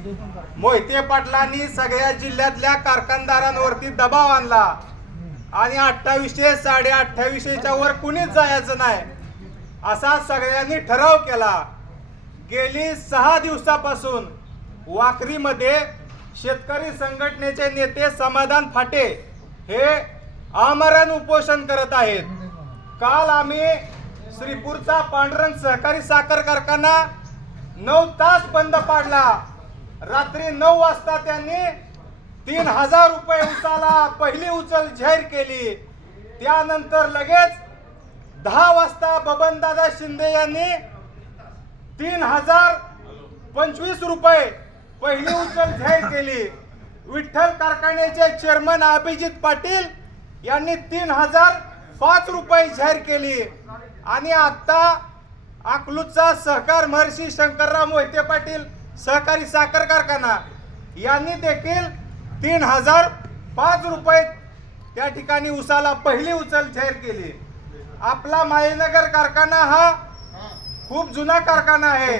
मोहिते पाटलांनी सगळ्या जिल्ह्यातल्या कारखानदारांवरती दबाव आणला आणि 2800 2850च्या वर कुणीच जायचं नाही असा सगळ्यांनी ठराव केला। गेली 6 दिवसापासून वाखरीमध्ये शेतकरी संघटनेचे नेते समाधान फाटे हे आमरण उपोषण करत आहेत। काल आम्ही श्रीपूरचा पांडुरंग सहकारी साखर कारखाना 9 तास बंद पाडला। रात्री 9 वाजता त्यांनी 3000 रुपये उचला पहिली उचल जाहीर केली। त्यानंतर लगेच 10 वाजता बबनदादा शिंदे यांनी 3025 रुपये पहिली उचल जाहीर केली। विठ्ठल कारखान्याचे चेअरमन अभिजित पाटील यांनी 3005 रुपये जाहीर केली आणि आता अकलूजचा सहकार महर्षी शंकरराव मोहिते पाटील सहकारी साखर कारखाना यांनी देखील 3005 रुपये त्या ठिकाणी उसाला पहिली उचल जाहीर केली। आपला मायनगर कारखाना हा खूप जुना कारखाना आहे।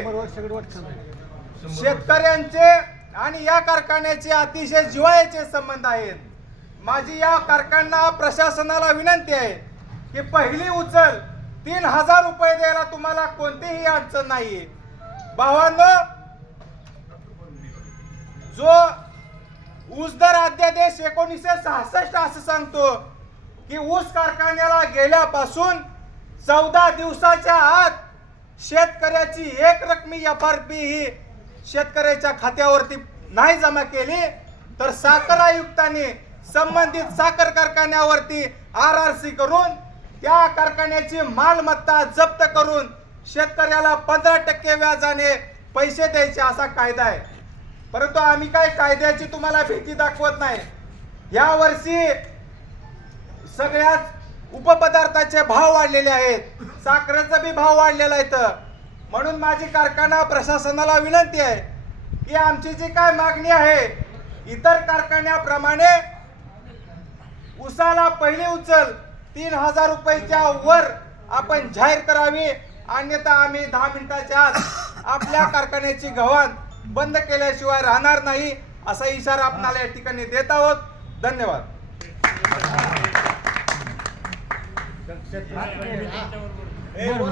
शेतकऱ्यांचे आणि या कारखान्याचे अतिशय जिव्हाळ्याचे संबंध आहेत। माझी या कारखाना प्रशासनाला विनंती आहे की पहिली उचल 3000 रुपये द्यायला तुम्हाला कोणतीही अडचण नाही। भावांनो, जो ऊस दर अध्यादेश 1966 असं सांगतो की ऊस कारखान्याला गेल्यापासून 14 दिवसाच्या आत शेतकऱ्याची एक रकमी FRP ही शेतकऱ्याच्या खात्यावरती नाही जमा केली तर साखर आयुक्तांनी संबंधित साखर कारखान्यावरती RRC करून त्या कारखान्याची मालमत्ता जप्त करून शेतकऱ्याला 15% व्याजाने पैसे द्यायचे असा कायदा आहे। परंतु आम्ही काय कायद्याची तुम्हाला भीती दाखवत नाही। या वर्षी सगळ्याच उपपदार्थाचे भाव वाढलेले आहेत, साखरेचा बी भाव वाढलेला आहे। म्हणून माझी कारखाना प्रशासनाला विनंती आहे की आमची जी काय मागणी आहे इतर कारखान्याप्रमाणे उसाला पहिली उचल 3000 रुपयाच्या वर आपण जाहीर करावी, अन्यथा आम्ही 10 मिनिटाच्या आत आपल्या कारखान्याची गव्हाण बंद केल्याशिवाय राहणार नाही असा इशारा आपल्याला या ठिकाणी देत आहोत। धन्यवाद। बोल